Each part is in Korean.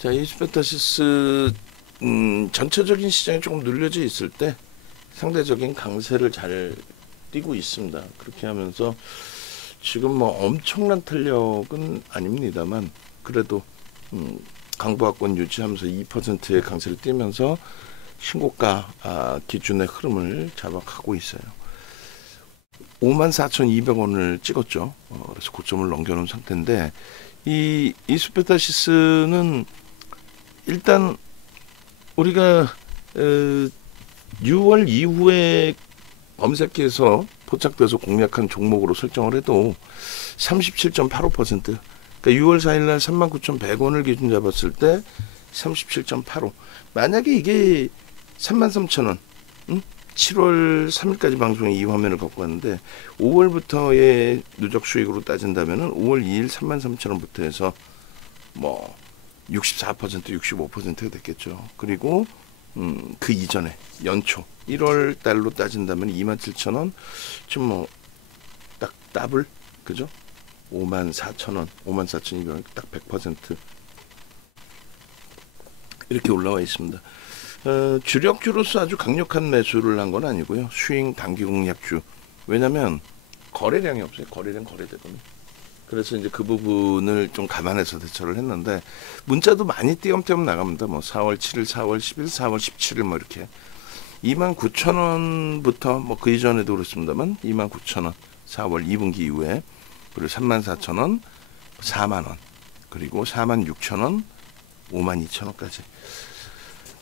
자, 이스페타시스 전체적인 시장이 조금 눌려져 있을 때 상대적인 강세를 잘 띄고 있습니다. 그렇게 하면서 지금 뭐 엄청난 탄력은 아닙니다만 그래도 강보합권 유지하면서 2%의 강세를 띄면서 신고가 기준의 흐름을 잡아가고 있어요. 54,200원을 찍었죠. 그래서 고점을 넘겨놓은 상태인데 이 이스페타시스는 일단 우리가 6월 이후에 검색해서 포착돼서 공략한 종목으로 설정을 해도 37.85%, 그러니까 6월 4일날 39,100원을 기준 잡았을 때 37.85. 만약에 이게 33,000원, 7월 3일까지 방송에 이 화면을 갖고 왔는데 5월부터의 누적 수익으로 따진다면은 5월 2일 33,000원부터 해서 뭐 64%, 65%가 됐겠죠. 그리고 그 이전에 연초 1월 달로 따진다면 27,000원, 지금 뭐 딱 더블, 그죠? 54,000원, 54,200원, 딱 100% 이렇게 올라와 있습니다. 주력주로서 아주 강력한 매수를 한 건 아니고요. 스윙 단기 공략주. 왜냐하면 거래량이 없어요. 거래량 거래대금이. 그래서 이제 그 부분을 좀 감안해서 대처를 했는데 문자도 많이 띄엄띄엄 나갑니다. 뭐 4월 7일, 4월 10일, 4월 17일 뭐 이렇게 29,000원부터 뭐 그 이전에도 그렇습니다만 29,000원 4월 2분기 이후에, 그리고 34,000원, 4만원, 그리고 46,000원, 52,000원까지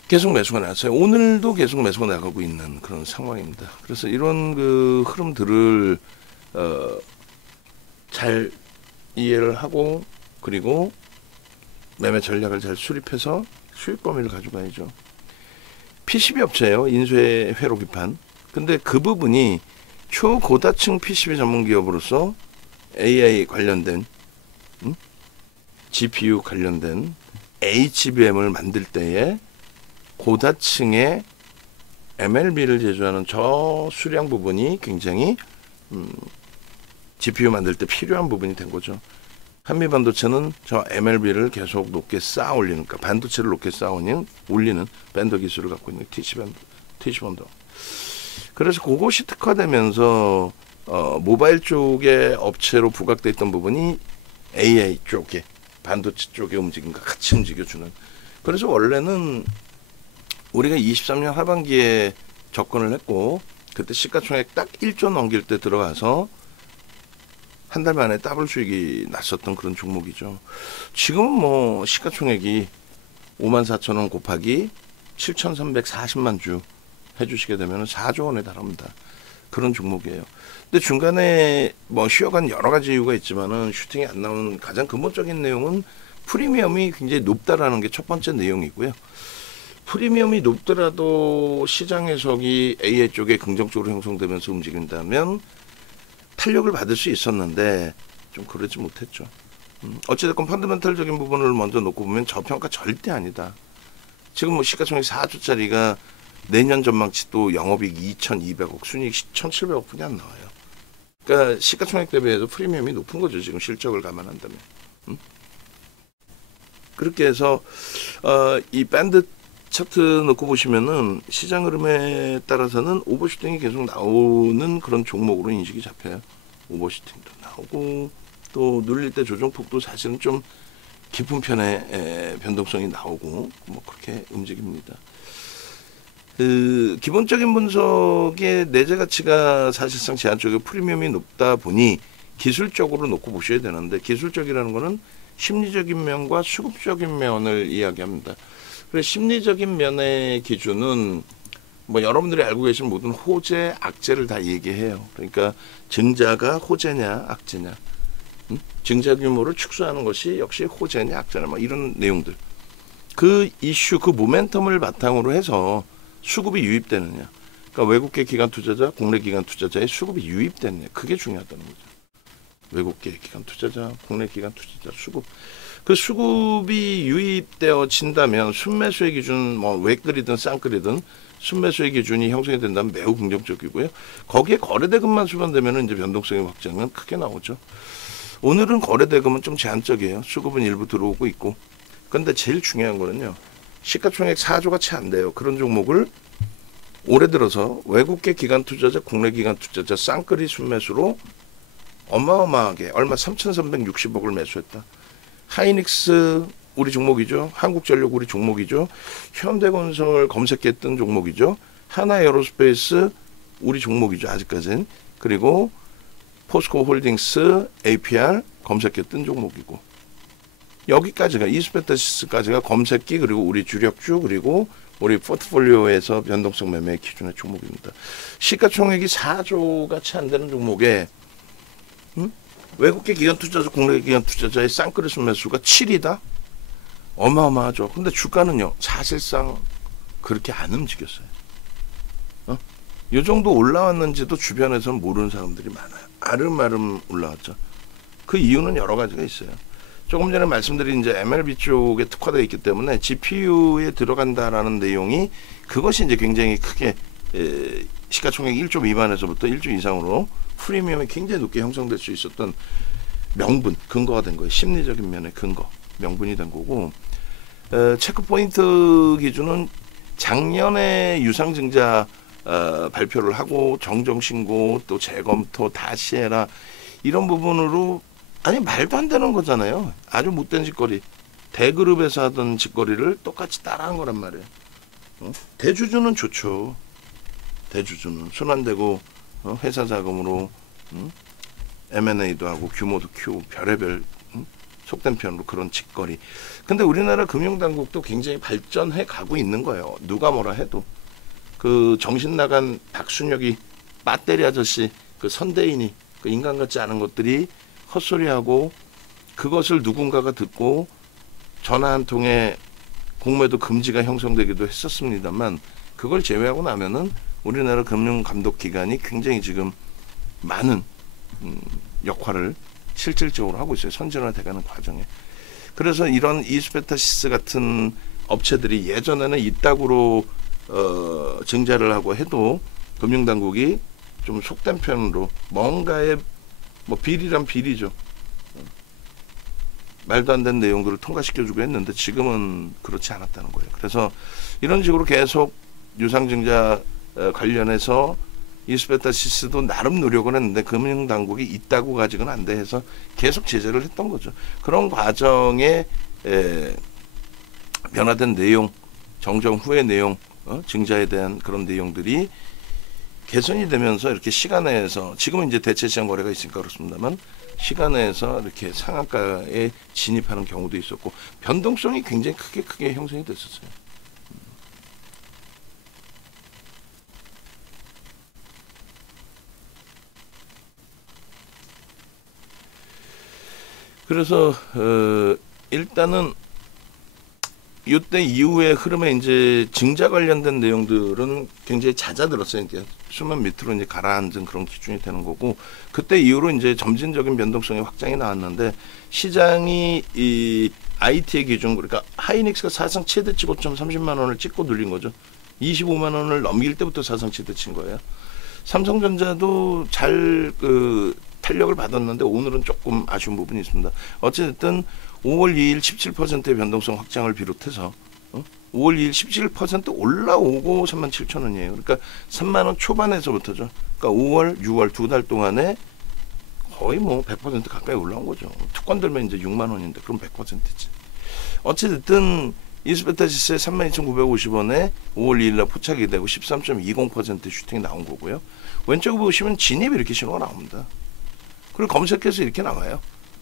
계속 매수가 나왔어요. 오늘도 계속 매수가 나가고 있는 그런 상황입니다. 그래서 이런 그 흐름들을 잘 이해를 하고 그리고 매매 전략을 잘 수립해서 수익 범위를 가져가야죠. PCB 업체예요. 인수의 회로 비판. 근데 그 부분이 초고다층 PCB 전문 기업으로서 AI 관련된 GPU 관련된 HBM을 만들 때에 고다층의 MLB를 제조하는 저 수량 부분이 굉장히 GPU 만들 때 필요한 부분이 된 거죠. 한미반도체는 저 MLB를 계속 높게 쌓아 올리는, 그러니까 반도체를 높게 쌓아 올리는 밴더 기술을 갖고 있는 TC밴더. 그래서 그것이 특화되면서 모바일 쪽의 업체로 부각돼 있던 부분이 AI 쪽에, 반도체 쪽의 움직임과 같이 움직여주는. 그래서 원래는 우리가 23년 하반기에 접근을 했고 그때 시가총액 딱 1조 넘길 때 들어가서 한 달 만에 더블 수익이 났었던 그런 종목이죠. 지금은 뭐 시가총액이 54,000원 곱하기 7,340만 주 해주시게 되면 4조 원에 달합니다. 그런 종목이에요. 근데 중간에 뭐 쉬어간 여러 가지 이유가 있지만은 슈팅이 안 나오는 가장 근본적인 내용은 프리미엄이 굉장히 높다라는 게 첫 번째 내용이고요. 프리미엄이 높더라도 시장 해석이 AI 쪽에 긍정적으로 형성되면서 움직인다면 탄력을 받을 수 있었는데 좀 그러지 못했죠. 어찌됐건 펀더멘털적인 부분을 먼저 놓고 보면 저평가 절대 아니다. 지금 뭐 시가총액 4조짜리가 내년 전망치 또 영업이익 2,200억, 순이익 1,700억 뿐이 안 나와요. 그러니까 시가총액 대비해서 프리미엄이 높은 거죠. 지금 실적을 감안한다면. 그렇게 해서 이 밴드 차트 놓고 보시면은 시장 흐름에 따라서는 오버슈팅이 계속 나오는 그런 종목으로 인식이 잡혀요. 오버슈팅도 나오고 또 눌릴 때 조정폭도 사실은 좀 깊은 편의 변동성이 나오고 뭐 그렇게 움직입니다. 그 기본적인 분석의 내재 가치가 사실상 제한 쪽에 프리미엄이 높다 보니 기술적으로 놓고 보셔야 되는데, 기술적이라는 거는 심리적인 면과 수급적인 면을 이야기합니다. 그래서 심리적인 면의 기준은 뭐 여러분들이 알고 계신 모든 호재, 악재를 다 얘기해요. 그러니까 증자가 호재냐, 악재냐, 증자 규모를 축소하는 것이 역시 호재냐, 악재냐, 뭐 이런 내용들. 그 이슈, 그 모멘텀을 바탕으로 해서 수급이 유입되느냐, 그러니까 외국계 기관 투자자, 국내 기관 투자자의 수급이 유입되느냐, 그게 중요하다는 거죠. 외국계 기관 투자자, 국내 기관 투자자 수급. 그 수급이 유입되어진다면 순매수의 기준, 뭐 외끌이든 쌍끌이든 순매수의 기준이 형성이 된다면 매우 긍정적이고요. 거기에 거래대금만 수반되면 이제 변동성의 확장은 크게 나오죠. 오늘은 거래대금은 좀 제한적이에요. 수급은 일부 들어오고 있고 근데 제일 중요한 거는요. 시가총액 4조가 채 안 돼요. 그런 종목을 올해 들어서 외국계 기관 투자자, 국내 기관 투자자 쌍끌이 순매수로 어마어마하게 얼마 3,360억을 매수했다. 하이닉스 우리 종목이죠. 한국전력 우리 종목이죠. 현대건설 검색했던 종목이죠. 하나에어로스페이스 우리 종목이죠. 아직까지는. 그리고 포스코홀딩스, APR 검색했던 종목이고 여기까지가 이스페타시스까지가 검색기 그리고 우리 주력주 그리고 우리 포트폴리오에서 변동성 매매 기준의 종목입니다. 시가총액이 4조가 채 안 되는 종목에 외국계 기관 투자자, 국내 기관 투자자의 쌍끌이 순매수가 7이다? 어마어마하죠. 근데 주가는요, 사실상 그렇게 안 움직였어요. 이 정도 올라왔는지도 주변에서는 모르는 사람들이 많아요. 아름아름 올라왔죠. 그 이유는 여러 가지가 있어요. 조금 전에 말씀드린 이제 MLB 쪽에 특화되어 있기 때문에 GPU에 들어간다라는 내용이 그것이 이제 굉장히 크게 시가총액 1조 미만에서부터 1조 이상으로 프리미엄이 굉장히 높게 형성될 수 있었던 명분, 근거가 된 거예요. 심리적인 면의 근거, 명분이 된 거고 체크포인트 기준은 작년에 유상증자 발표를 하고 정정신고 또 재검토 다시 해라 이런 부분으로 아니 말도 안 되는 거잖아요. 아주 못된 짓거리. 대그룹에서 하던 짓거리를 똑같이 따라한 거란 말이에요. 대주주는 좋죠. 대주주는 순환되고 회사 자금으로 M&A도 하고 규모도 키우고 별의별 속된 편으로 그런 짓거리. 근데 우리나라 금융당국도 굉장히 발전해 가고 있는 거예요. 누가 뭐라 해도. 그 정신 나간 박순혁이 빠떼리 아저씨 그 선대인이 그 인간 같지 않은 것들이 헛소리하고 그것을 누군가가 듣고 전화 한 통에 공매도 금지가 형성되기도 했었습니다만 그걸 제외하고 나면은 우리나라 금융감독기관이 굉장히 지금 많은 역할을 실질적으로 하고 있어요. 선진화돼가는 과정에. 그래서 이런 이스페타시스 같은 업체들이 예전에는 이따구로 증자를 하고 해도 금융당국이 좀 속된 편으로 뭔가의 뭐 비리란 비리죠. 말도 안 되는 내용들을 통과시켜주고 했는데 지금은 그렇지 않았다는 거예요. 그래서 이런 식으로 계속 유상증자 관련해서 이스페타시스도 나름 노력을 했는데 금융당국이 있다고 가지고는 안 돼 해서 계속 제재를 했던 거죠. 그런 과정에 변화된 내용, 정정 후의 내용, 증자에 대한 그런 내용들이 개선이 되면서 이렇게 시간내에서 지금은 이제 대체시장 거래가 있으니까 그렇습니다만 시간내에서 이렇게 상한가에 진입하는 경우도 있었고 변동성이 굉장히 크게 형성이 됐었어요. 그래서 일단은 이때 이후의 흐름에 이제 증자 관련된 내용들은 굉장히 잦아들었어요. 이제 수면 밑으로 이제 가라앉은 그런 기준이 되는 거고 그때 이후로 이제 점진적인 변동성의 확장이 나왔는데 시장이 이 IT의 기준 그러니까 하이닉스가 사상 최대치 고점 30만 원을 찍고 눌린 거죠. 25만 원을 넘길 때부터 사상 최대치인 거예요. 삼성전자도 잘 탄력을 받았는데 오늘은 조금 아쉬운 부분이 있습니다. 어쨌든 5월 2일 17%의 변동성 확장을 비롯해서 5월 2일 17% 올라오고 37,000원이에요. 그러니까 3만 원 초반에서부터죠. 그러니까 5월, 6월 두 달 동안에 거의 뭐 100% 가까이 올라온 거죠. 특권 들면 이제 6만 원인데 그럼 100%지. 어쨌든 이스페타시스의 32,950원에 5월 2일 날 포착이 되고 13.20% 슈팅이 나온 거고요. 왼쪽에 보시면 진입 이렇게 신호가 나옵니다. 그리고 검색해서 이렇게 나와요.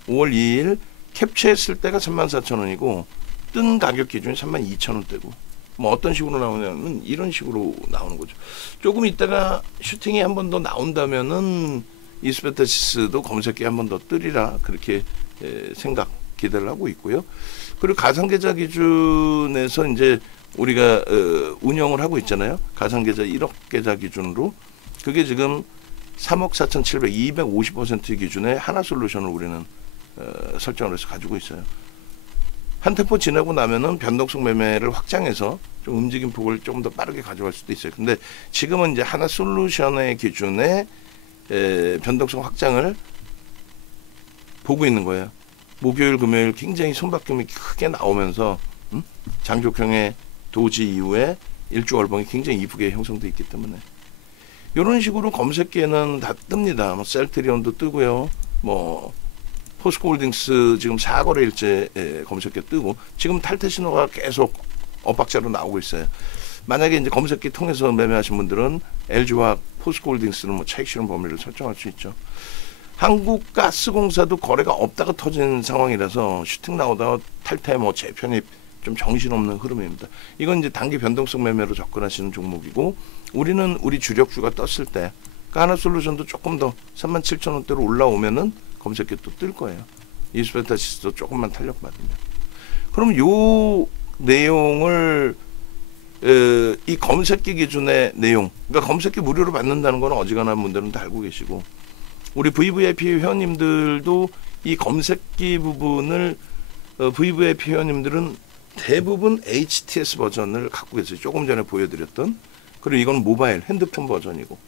5월 2일 캡처했을 때가 34,000원이고 뜬 가격 기준이 32,000원대고 뭐 어떤 식으로 나오냐면 이런 식으로 나오는 거죠. 조금 있다가 슈팅이 한 번 더 나온다면은 이스페타시스도 검색기 한 번 더 뜨리라 그렇게 생각 기대를 하고 있고요. 그리고 가상계좌 기준에서 이제 우리가 운영을 하고 있잖아요. 가상계좌 1억 계좌 기준으로 그게 지금 3억 4,700, 250% 기준의 하나솔루션을 우리는 설정을 해서 가지고 있어요. 한 템포 지나고 나면은 변동성 매매를 확장해서 좀 움직임 폭을 조금 더 빠르게 가져갈 수도 있어요. 근데 지금은 이제 하나솔루션의 기준에 변동성 확장을 보고 있는 거예요. 목요일 금요일 굉장히 손바뀜이 크게 나오면서 장족형의 도지 이후에 일주월봉이 굉장히 이쁘게 형성돼 있기 때문에 이런 식으로 검색기에는 다 뜹니다. 뭐 셀트리온도 뜨고요. 뭐 포스코홀딩스 지금 4거래일째 검색기 뜨고 지금 탈퇴 신호가 계속 엇박자로 나오고 있어요. 만약에 이제 검색기 통해서 매매하신 분들은 LG와 포스코홀딩스는 뭐 차익 실현 범위를 설정할 수 있죠. 한국가스공사도 거래가 없다가 터진 상황이라서 슈팅 나오다가 탈퇴 뭐 재편입 좀 정신없는 흐름입니다. 이건 이제 단기 변동성 매매로 접근하시는 종목이고 우리는 우리 주력주가 떴을 때 하나솔루션도 조금 더 37,000원대로 올라오면은 검색기 또 뜰 거예요. 이스페타시스도 조금만 탄력받으면. 그럼 요 내용을 이 검색기 기준의 내용, 그러니까 검색기 무료로 받는다는 건 어지간한 분들은 다 알고 계시고 우리 VVIP 회원님들도 이 검색기 부분을 VVIP 회원님들은 대부분 HTS 버전을 갖고 계세요. 조금 전에 보여드렸던. 그리고 이건 모바일 핸드폰 버전이고.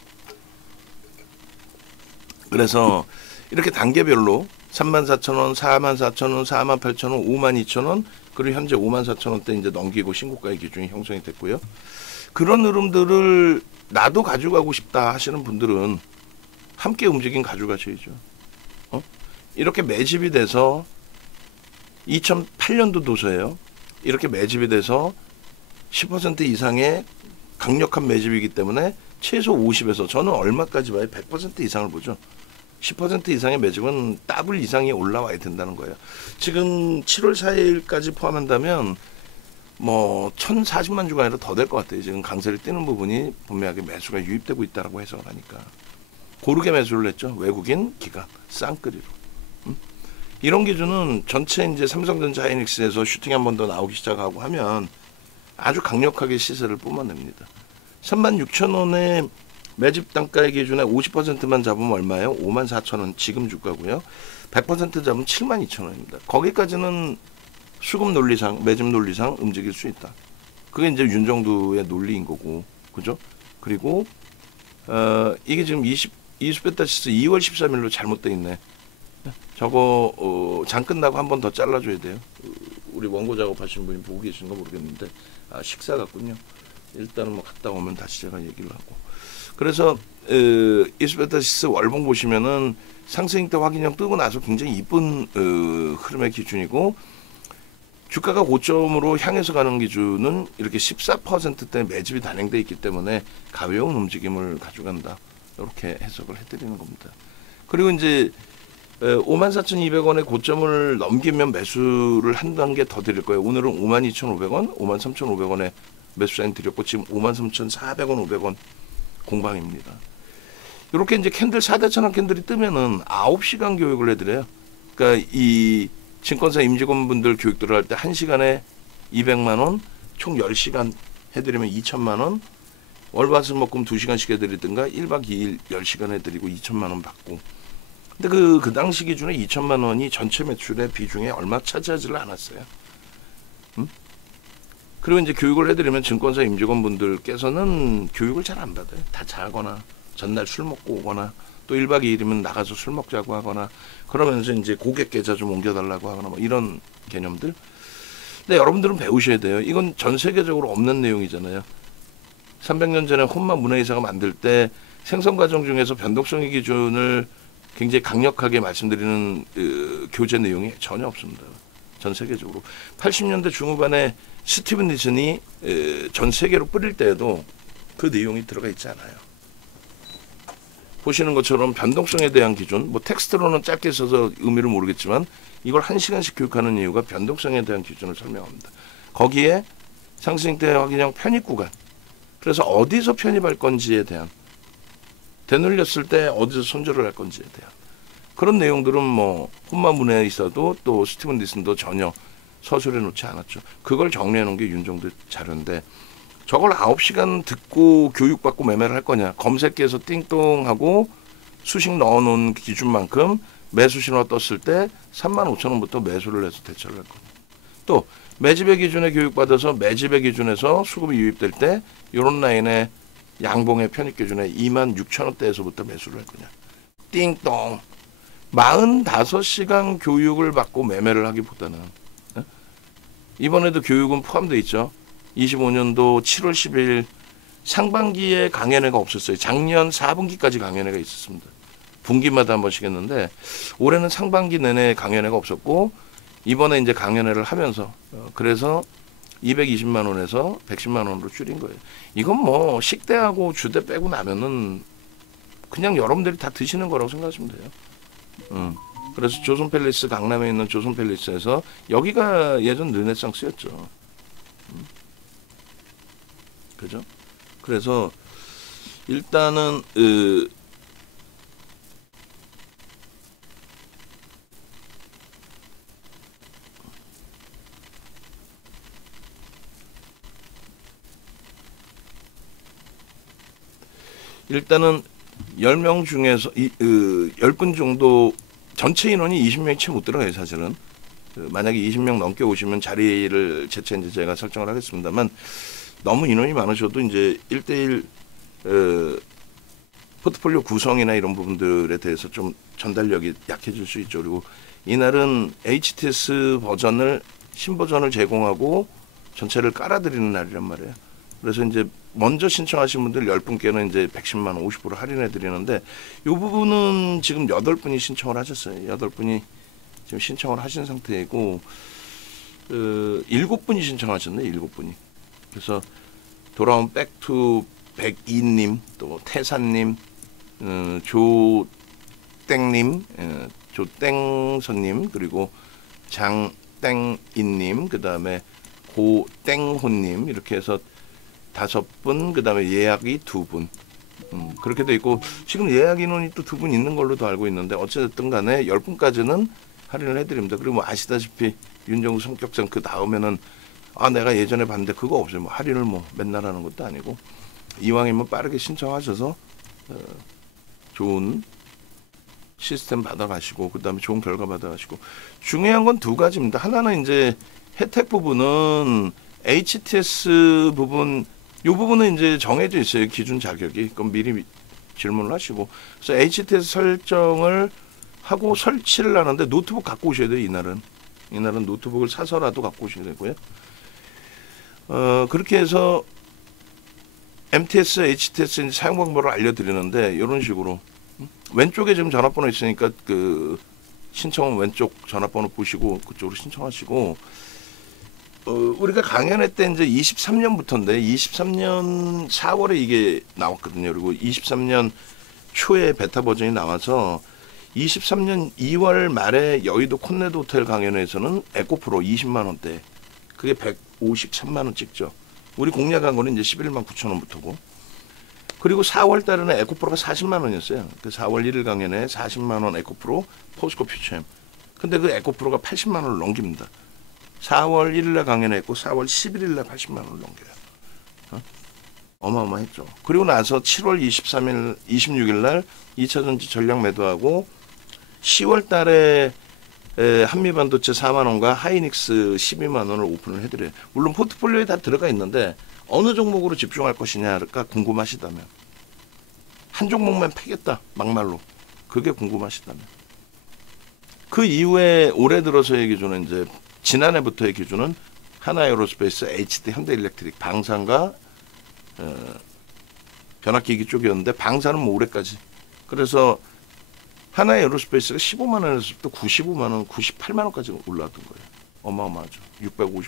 그래서 이렇게 단계별로 34,000원, 44,000원, 48,000원, 52,000원 그리고 현재 54,000원대 이제 넘기고 신고가의 기준이 형성이 됐고요. 그런 흐름들을 나도 가져가고 싶다 하시는 분들은 함께 움직임 가져가셔야죠. 이렇게 매집이 돼서 2008년도 도서예요. 이렇게 매집이 돼서 10% 이상의 강력한 매집이기 때문에 최소 50에서 저는 얼마까지 봐요? 100% 이상을 보죠. 10% 이상의 매집은 더블 이상이 올라와야 된다는 거예요. 지금 7월 4일까지 포함한다면 뭐 1,040만 주가 아니라 더 될 것 같아요. 지금 강세를 띄는 부분이 분명하게 매수가 유입되고 있다라고 해석을 하니까 고르게 매수를 했죠. 외국인 기관 쌍끌이로. 이런 기준은 전체 이제 삼성전자 하이닉스에서 슈팅 한 번 더 나오기 시작하고 하면 아주 강력하게 시세를 뿜어냅니다. 36,000원의 매집 단가의 기준에 50%만 잡으면 얼마예요? 54,000원 지금 주가고요. 100% 잡으면 72,000원입니다. 거기까지는 수급 논리상, 매집 논리상 움직일 수 있다. 그게 이제 윤정두의 논리인 거고, 그죠? 그리고 이게 지금 이스페타시스 2월 13일로 잘못돼 있네. 저거 장 끝나고 한 번 더 잘라줘야 돼요. 우리 원고 작업하시는 분이 보고 계시는 거 모르겠는데 식사 같군요. 일단은 뭐 갔다 오면 다시 제가 얘기를 하고. 그래서 이스페타시스 월봉 보시면은 상승 때 확인형 뜨고 나서 굉장히 이쁜 흐름의 기준이고 주가가 고점으로 향해서 가는 기준은 이렇게 14%대 매집이 단행돼 있기 때문에 가벼운 움직임을 가져간다. 이렇게 해석을 해드리는 겁니다. 그리고 이제 54,200원의 고점을 넘기면 매수를 한 단계 더 드릴 거예요. 오늘은 52,500원, 53,500원에 매수 사인 드렸고 지금 53,400원, 500원 공방입니다. 이렇게 이제 캔들 4대 천원 캔들이 뜨면은 9시간 교육을 해드려요. 그러니까 이 증권사 임직원분들 교육 들어갈 때 1시간에 200만 원, 총 10시간 해드리면 2천만 원, 월화수목금 2시간씩 해드리든가 1박 2일 10시간 해드리고 2천만 원 받고. 근데 그 당시 기준에 2천만 원이 전체 매출의 비중에 얼마 차지하지를 않았어요. 그리고 이제 교육을 해드리면 증권사 임직원분들께서는 교육을 잘 안 받아요. 다 자거나 전날 술 먹고 오거나 또 1박 2일이면 나가서 술 먹자고 하거나 그러면서 이제 고객 계좌 좀 옮겨달라고 하거나 뭐 이런 개념들. 근데 여러분들은 배우셔야 돼요. 이건 전 세계적으로 없는 내용이잖아요. 300년 전에 혼마 문화이사가 만들 때 생성 과정 중에서 변동성의 기준을 굉장히 강력하게 말씀드리는 교재 내용이 전혀 없습니다. 전 세계적으로. 80년대 중후반에 스티븐 니슨이 전 세계로 뿌릴 때에도 그 내용이 들어가 있지 않아요. 보시는 것처럼 변동성에 대한 기준, 뭐 텍스트로는 짧게 써서 의미를 모르겠지만 이걸 1시간씩 교육하는 이유가 변동성에 대한 기준을 설명합니다. 거기에 상승대 확인형 편입 구간, 그래서 어디서 편입할 건지에 대한, 되눌렸을 때 어디서 손절을 할 건지에 대한 그런 내용들은 뭐 혼마문에 있어도 또 스티븐 니슨도 전혀 서술해 놓지 않았죠. 그걸 정리해 놓은 게 윤정두 자료인데 저걸 9시간 듣고 교육받고 매매를 할 거냐. 검색기에서 띵동하고 수식 넣어놓은 기준만큼 매수 신호가 떴을 때 35,000원부터 매수를 해서 대처를 할 거냐. 또 매집의 기준에 교육받아서 매집의 기준에서 수급이 유입될 때 이런 라인에 양봉의 편입 기준에 26,000원대에서부터 매수를 할 거냐. 띵동. 45시간 교육을 받고 매매를 하기보다는, 예? 이번에도 교육은 포함되어 있죠. 25년도 7월 10일 상반기에 강연회가 없었어요. 작년 4분기까지 강연회가 있었습니다. 분기마다 한 번씩 했는데 올해는 상반기 내내 강연회가 없었고 이번에 이제 강연회를 하면서 그래서 220만 원에서 110만 원으로 줄인 거예요. 이건 뭐 식대하고 주대 빼고 나면은 그냥 여러분들이 다 드시는 거라고 생각하시면 돼요. 그래서 조선팰리스, 강남에 있는 조선팰리스에서 여기가 예전 르네상스였죠. 그죠? 그래서 일단은 일단은 10명 중에서 10분 정도 전체 인원이 20명이 채 못 들어가요, 사실은. 만약에 20명 넘게 오시면 자리를 재차 이제 제가 설정을 하겠습니다만 너무 인원이 많으셔도 이제 1대1 포트폴리오 구성이나 이런 부분들에 대해서 좀 전달력이 약해질 수 있죠. 그리고 이날은 HTS 버전을 신버전을 제공하고 전체를 깔아드리는 날이란 말이에요. 그래서 이제 먼저 신청하신 분들 10분께는 이제 110만 원 50% 할인해 드리는데 이 부분은 지금 8분이 신청을 하셨어요. 8분이 지금 신청을 하신 상태이고 7분이 신청하셨네. 7분이. 그래서 돌아온 백투 102님, 또 태산님, 조땡님, 조땡선님, 그리고 장땡인님, 그 다음에 고땡호님 이렇게 해서 5분, 그 다음에 예약이 2분. 그렇게 돼 있고 지금 예약 인원이 또 2분 있는 걸로도 알고 있는데 어쨌든 간에 10분까지는 할인을 해드립니다. 그리고 뭐 아시다시피 윤정수 성격상 그 다음에는 내가 예전에 봤는데 그거 없어요. 뭐 할인을 뭐 맨날 하는 것도 아니고 이왕이면 빠르게 신청하셔서 좋은 시스템 받아가시고 그 다음에 좋은 결과 받아가시고 중요한 건 2가지입니다. 하나는 이제 혜택 부분은 HTS 부분 이 부분은 이제 정해져 있어요. 기준 자격이. 그럼 미리 질문을 하시고 그래서 HTS 설정을 하고 설치를 하는데 노트북 갖고 오셔야 돼요. 이날은 노트북을 사서라도 갖고 오셔야 되고요. 그렇게 해서 MTS, HTS 사용 방법을 알려드리는데 이런 식으로 왼쪽에 지금 전화번호 있으니까 그 신청은 왼쪽 전화번호 보시고 그쪽으로 신청하시고 우리가 강연회 때 이제 23년부터인데 23년 4월에 이게 나왔거든요. 그리고 23년 초에 베타 버전이 나와서 23년 2월 말에 여의도 콘네도 호텔 강연회에서는 에코프로 20만 원대 그게 153만 원 찍죠. 우리 공략한 거는 이제 11만 9천 원부터고 그리고 4월 달에는 에코프로가 40만 원이었어요. 그 4월 1일 강연에 40만 원 에코프로 포스코 퓨처엠. 근데 그 에코프로가 80만 원을 넘깁니다. 4월 1일 날 강연했고 4월 11일 날 80만 원을 넘겨요. 어마어마했죠. 그리고 나서 7월 23일, 26일 날 2차전지 전략 매도하고 10월 달에 한미반도체 4만 원과 하이닉스 12만 원을 오픈을 해드려요. 물론 포트폴리오에 다 들어가 있는데 어느 종목으로 집중할 것이냐가 궁금하시다면 한 종목만 패겠다 막말로 그게 궁금하시다면 그 이후에 올해 들어서의 기준은 이제 지난해부터의 기준은 하나에어로스페이스, HD 현대일렉트릭, 방산과 변압기기 쪽이었는데 방산은 뭐 올해까지. 그래서 하나에어로스페이스가 15만 원에서부터 95만 원, 98만 원까지 올라왔던 거예요. 어마어마하죠. 650%.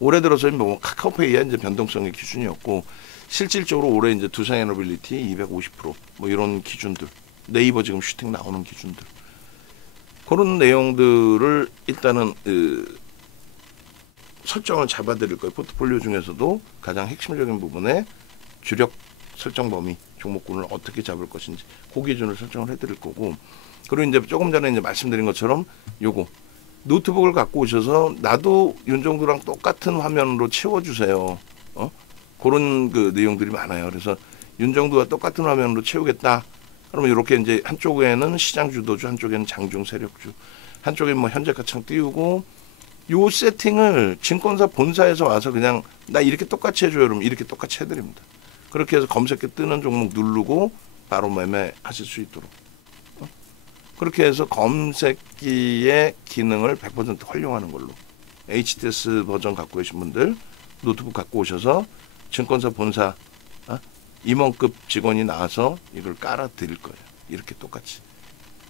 올해 들어서 뭐 카카오페이야 이제 변동성의 기준이었고 실질적으로 올해 이제 두산에너빌리티 250%뭐 이런 기준들, 네이버 지금 슈팅 나오는 기준들. 그런 내용들을 일단은 설정을 잡아드릴 거예요. 포트폴리오 중에서도 가장 핵심적인 부분에 주력 설정 범위 종목군을 어떻게 잡을 것인지 그 기준을 설정을 해드릴 거고 그리고 이제 조금 전에 이제 말씀드린 것처럼 요거 노트북을 갖고 오셔서 나도 윤정도랑 똑같은 화면으로 채워주세요. 그런 그 내용들이 많아요. 그래서 윤정도와 똑같은 화면으로 채우겠다. 그러면 이렇게 이제 한쪽에는 시장 주도주, 한쪽에는 장중 세력주, 한쪽에 뭐 현재가창 띄우고 요 세팅을 증권사 본사에서 와서 그냥 나 이렇게 똑같이 해줘요. 그러면 이렇게 똑같이 해드립니다. 그렇게 해서 검색해 뜨는 종목 누르고 바로 매매하실 수 있도록. 그렇게 해서 검색기의 기능을 100% 활용하는 걸로. HTS 버전 갖고 계신 분들 노트북 갖고 오셔서 증권사 본사 임원급 직원이 나와서 이걸 깔아 드릴 거예요. 이렇게 똑같이.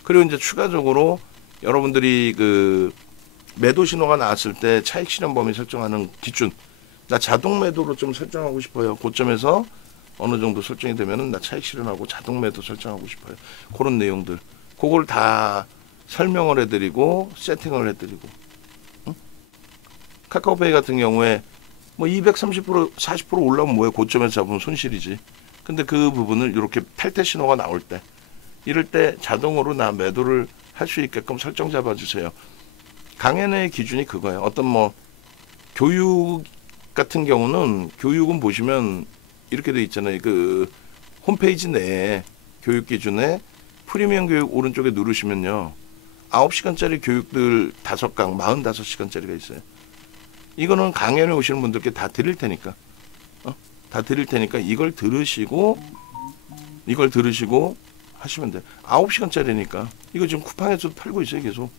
그리고 이제 추가적으로 여러분들이 그 매도 신호가 나왔을 때 차익 실현 범위 설정하는 기준, 나 자동 매도로 좀 설정하고 싶어요. 고점에서 어느 정도 설정이 되면은 나 차익 실현하고 자동 매도 설정하고 싶어요. 그런 내용들, 그걸 다 설명을 해드리고 세팅을 해드리고. 응? 카카오페이 같은 경우에 뭐 230% 40% 올라오면 뭐예요? 고점에서 잡으면 손실이지. 근데 그 부분을 이렇게 탈퇴 신호가 나올 때, 이럴 때 자동으로 나 매도를 할 수 있게끔 설정 잡아주세요. 강연의 기준이 그거예요. 어떤 뭐 교육 같은 경우는, 교육은 보시면 이렇게 돼 있잖아요. 그 홈페이지 내에 교육 기준에 프리미엄 교육 오른쪽에 누르시면요, 9시간짜리 교육들 5강 45시간짜리가 있어요. 이거는 강연에 오시는 분들께 다 드릴 테니까, 다 드릴 테니까 이걸 들으시고 하시면 돼요. 9시간짜리니까 이거 지금 쿠팡에서도 팔고 있어요. 계속.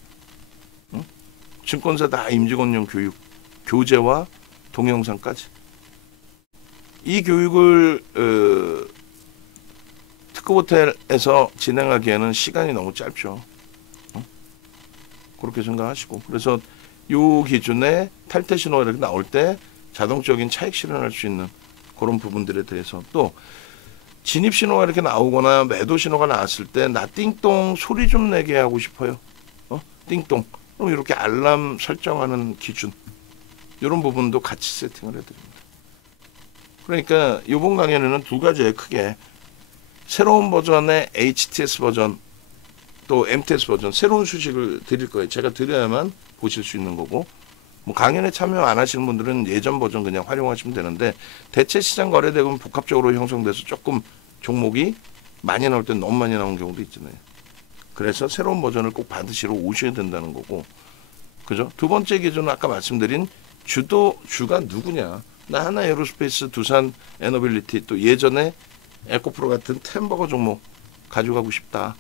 증권사 다 임직원용 교육, 교재와 동영상까지. 이 교육을 특급 호텔에서 진행하기에는 시간이 너무 짧죠. 그렇게 생각하시고, 그래서 요 기준에 탈퇴 신호가 이렇게 나올 때 자동적인 차익 실현할 수 있는 그런 부분들에 대해서, 또 진입 신호가 이렇게 나오거나 매도 신호가 나왔을 때 나 띵동 소리 좀 내게 하고 싶어요. 띵동. 그럼 이렇게 알람 설정하는 기준, 이런 부분도 같이 세팅을 해드립니다. 그러니까 이번 강연에는 두 가지에 크게, 새로운 버전의 HTS 버전, 또 MTS 버전, 새로운 수식을 드릴 거예요. 제가 드려야만 보실 수 있는 거고, 뭐 강연에 참여 안 하시는 분들은 예전 버전 그냥 활용하시면 되는데, 대체 시장 거래대금 복합적으로 형성돼서 조금 종목이 많이 나올 때 너무 많이 나온 경우도 있잖아요. 그래서 새로운 버전을 꼭 받으시러 오셔야 된다는 거고, 그죠? 두 번째 기준은 아까 말씀드린 주가 누구냐. 나 하나 에어로스페이스, 두산 에너빌리티, 또 예전에 에코프로 같은 템버거 종목 가져가고 싶다.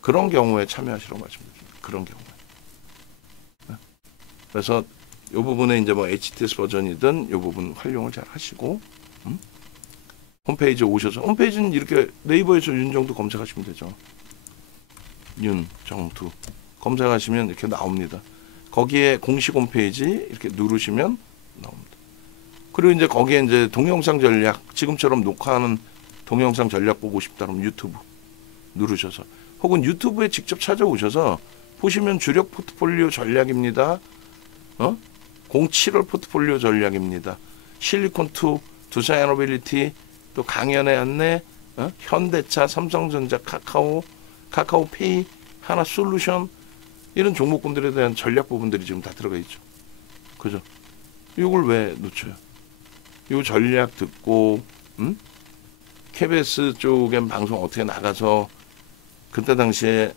그런 경우에 참여하시라고 말씀드립니다. 그런 경우에. 그래서 이 부분에 이제 뭐 HTS 버전이든 이 부분 활용을 잘 하시고, 홈페이지에 오셔서, 홈페이지는 이렇게 네이버에서 윤정두 검색하시면 되죠. 윤정두 검색하시면 이렇게 나옵니다. 거기에 공식 홈페이지 이렇게 누르시면 나옵니다. 그리고 이제 거기에 이제 동영상 전략, 지금처럼 녹화하는 동영상 전략 보고 싶다 그러면 유튜브 누르셔서, 혹은 유튜브에 직접 찾아오셔서 보시면 주력 포트폴리오 전략입니다. 07월 포트폴리오 전략입니다. 실리콘2, 두산 에너빌리티, 또 강연의 안내, 현대차, 삼성전자, 카카오페이, 하나솔루션, 이런 종목군들에 대한 전략 부분들이 지금 다 들어가 있죠. 그죠? 이걸 왜 놓쳐요? 이 전략 듣고, KBS 쪽엔 방송 어떻게 나가서 그때 당시에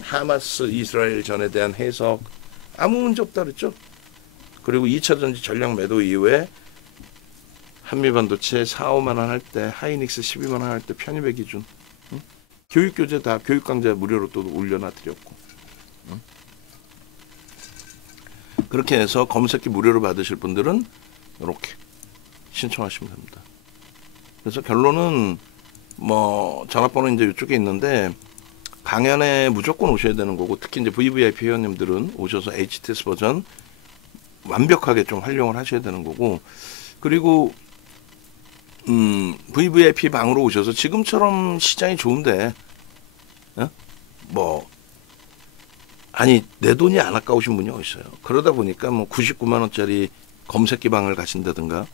하마스 이스라엘 전에 대한 해석 아무 문제 없다 그랬죠. 그리고 2차 전지 전략 매도 이후에 한미반도체 4, 5만 원 할 때, 하이닉스 12만 원 할 때 편입의 기준, 교육교재 다 교육강좌 무료로 또 올려놔 드렸고, 그렇게 해서 검색기 무료로 받으실 분들은 이렇게 신청하시면 됩니다. 그래서 결론은 뭐 전화번호 이제 이쪽에 있는데, 강연에 무조건 오셔야 되는 거고, 특히 이제 VVIP 회원님들은 오셔서 HTS 버전 완벽하게 좀 활용을 하셔야 되는 거고, 그리고 VVIP 방으로 오셔서 지금처럼 시장이 좋은데, 뭐 아니 내 돈이 안 아까우신 분이 어딨어요. 그러다 보니까 뭐 99만 원짜리 검색기 방을 가신다든가,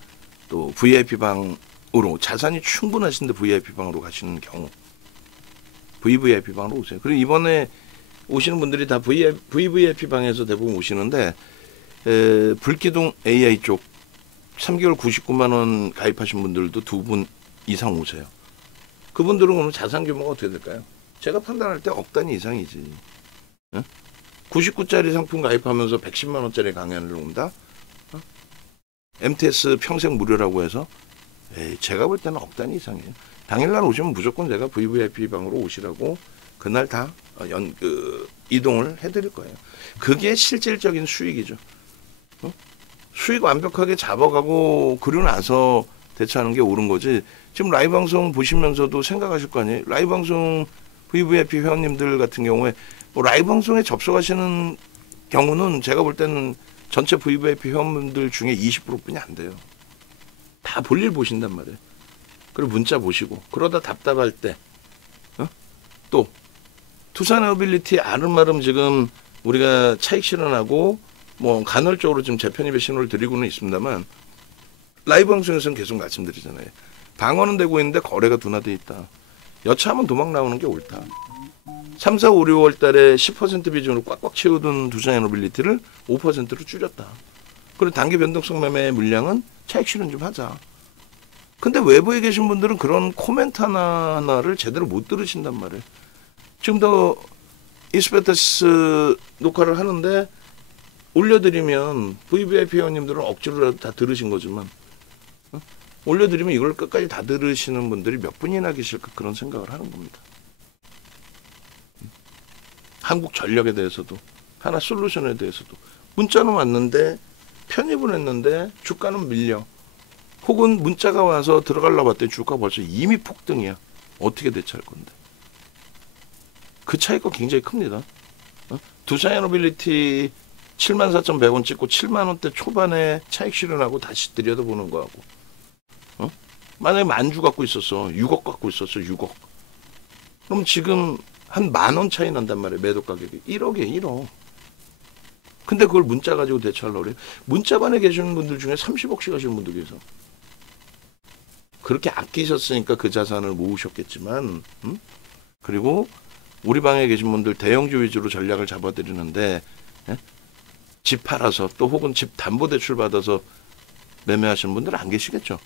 또 VIP 방으로 자산이 충분하신데 VIP 방으로 가시는 경우, VVIP 방으로 오세요. 그리고 이번에 오시는 분들이 다 VVIP 방에서 대부분 오시는데, 불기둥 AI 쪽 3개월 99만 원 가입하신 분들도 2분 이상 오세요. 그분들은 오늘 자산 규모가 어떻게 될까요? 제가 판단할 때 억 단위 이상이지. 99짜리 상품 가입하면서 110만 원짜리 강연을 온다? MTS 평생 무료라고 해서, 제가 볼 때는 억 단위 이상이에요. 당일날 오시면 무조건 제가 VVIP 방으로 오시라고 그날 다 이동을 해드릴 거예요. 그게 실질적인 수익이죠. 수익 완벽하게 잡아가고 그러고 나서 대처하는 게 옳은 거지. 지금 라이브 방송 보시면서도 생각하실 거 아니에요. 라이브 방송 VVIP 회원님들 같은 경우에 뭐 라이브 방송에 접속하시는 경우는 제가 볼 때는 전체 VVIP 회원분들 중에 20%뿐이 안 돼요. 다 볼일 보신단 말이에요. 그리고 문자 보시고 그러다 답답할 때 또 투싼 어빌리티 아름아름 지금 우리가 차익 실현하고 뭐 간헐적으로 지금 재편입의 신호를 드리고는 있습니다만 라이브 방송에서는 계속 말씀드리잖아요. 방어는 되고 있는데 거래가 둔화돼 있다. 여차하면 도망 나오는 게 옳다. 3, 4, 5, 6월 달에 10% 비중으로 꽉꽉 채우던 투싼 어빌리티를 5%로 줄였다. 그리고 단기 변동성 매매의 물량은 차익 실현 좀 하자. 근데 외부에 계신 분들은 그런 코멘트 하나하나를 제대로 못 들으신단 말이에요. 지금도 이스페타시스 녹화를 하는데 올려드리면 VVIP 회원님들은 억지로라도 다 들으신 거지만 올려드리면 이걸 끝까지 다 들으시는 분들이 몇 분이나 계실까 그런 생각을 하는 겁니다. 한국전력에 대해서도 하나솔루션에 대해서도 문자는 왔는데 편입을 했는데 주가는 밀려. 혹은 문자가 와서 들어가려고 봤더니 주가 벌써 이미 폭등이야. 어떻게 대처할 건데. 그 차이가 굉장히 큽니다. 두산 어빌리티 74,100원 찍고 7만원대 초반에 차익 실현하고 다시 들여다보는 거하고 만약에 만주 갖고 있었어. 6억 갖고 있었어. 6억. 그럼 지금 한 10,000원 차이 난단 말이에요. 매도 가격이. 1억이에요. 1억. 근데 그걸 문자 가지고 대처하려고 그래요. 문자반에 계시는 분들 중에 30억씩 하시는 분도 계셔. 그렇게 아끼셨으니까 그 자산을 모으셨겠지만 그리고 우리 방에 계신 분들 대형주 위주로 전략을 잡아드리는데 집 팔아서 또 혹은 집 담보대출 받아서 매매하시는 분들은 안 계시겠죠.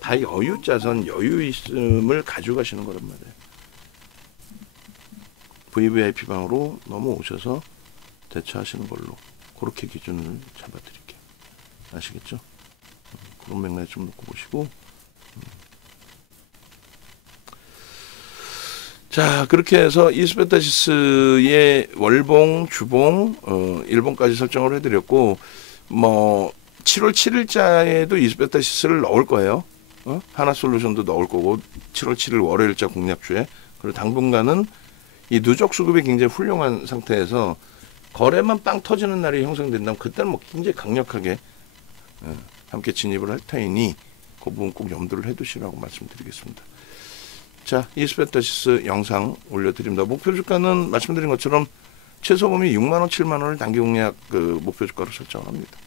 다 여유 자산, 여유 있음을 가져가시는 거란 말이에요. VVIP 방으로 넘어오셔서 대처하시는 걸로 그렇게 기준을 잡아드릴게요. 아시겠죠? 그런 맥락에 좀 놓고 보시고 자 그렇게 해서 이스페타시스의 월봉, 주봉, 일봉까지 설정을 해드렸고 뭐 7월 7일자에도 이스페타시스를 넣을 거예요. 하나솔루션도 넣을 거고 7월 7일 월요일자 공략주에 그리고 당분간은 이 누적 수급이 굉장히 훌륭한 상태에서 거래만 빵 터지는 날이 형성된다면 그때는 뭐 굉장히 강력하게 함께 진입을 할 테니 그 부분 꼭 염두를 해두시라고 말씀드리겠습니다. 자, 이스페타시스 영상 올려드립니다. 목표 주가는 말씀드린 것처럼 최소 범위 6만 원, 7만 원을 단기 공략 목표 주가로 설정합니다.